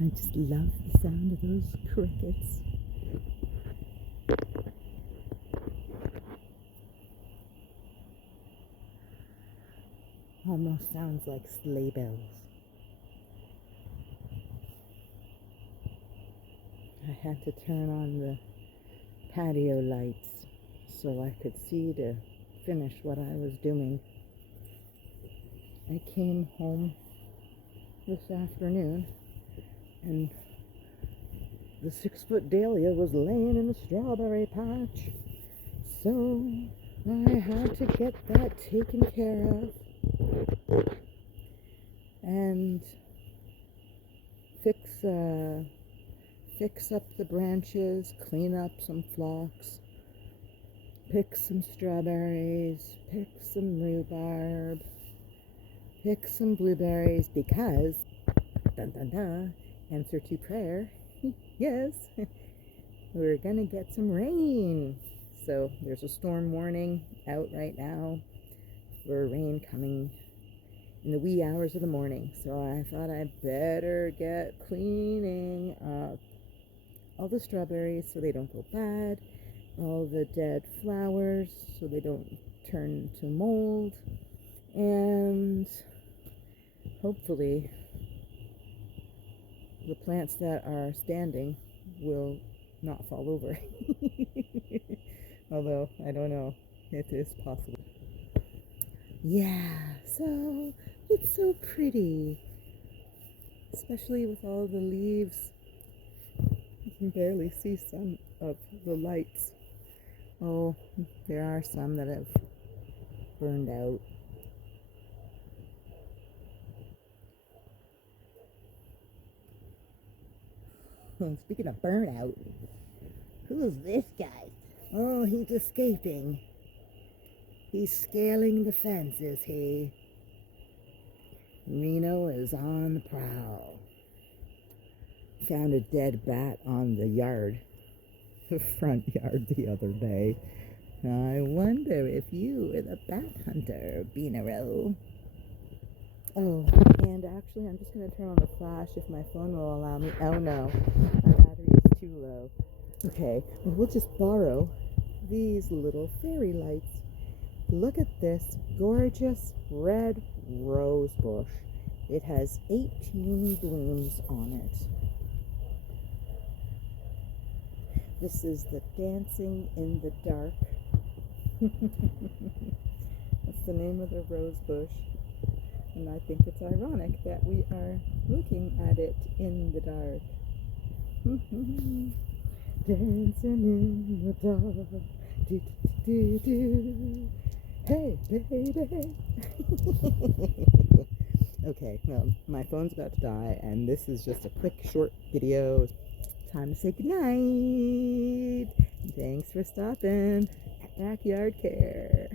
I just love the sound of those crickets. Almost sounds like sleigh bells. I had to turn on the patio lights so I could see to finish what I was doing. I came home this afternoon and the 6-foot dahlia was laying in the strawberry patch. So I had to get that taken care of and fix up the branches, clean up some phlox, pick some strawberries, pick some rhubarb, pick some blueberries because, dun dun dun, answer to prayer, yes, we're gonna get some rain. So there's a storm warning out right now for rain coming in the wee hours of the morning. So I thought I better get cleaning up all the strawberries so they don't go bad, all the dead flowers so they don't turn to mold, and hopefully the plants that are standing will not fall over. Although I don't know, it is possible. Yeah, so it's so pretty, especially with all the leaves. You can barely see some of the lights. Oh, there are some that have burned out. Speaking of burnout, who's this guy? Oh, he's escaping. He's scaling the fence, is he? Reno is on the prowl. Found a dead bat on the yard, the front yard the other day. I wonder if you were the bat hunter, Beanero. Oh, and actually I'm just going to turn on the flash if my phone will allow me. Oh no, my battery is too low. Okay, well, we'll just borrow these little fairy lights. Look at this gorgeous red rose bush. It has 18 blooms on it. This is the Dancing in the Dark. That's the name of the rose bush. And I think it's ironic that we are looking at it in the dark. Dancing in the dark. Do, do, do, do. Hey, baby. Okay, well, my phone's about to die, and this is just a quick, short video. Time to say goodnight. Thanks for stopping at Backyard Care.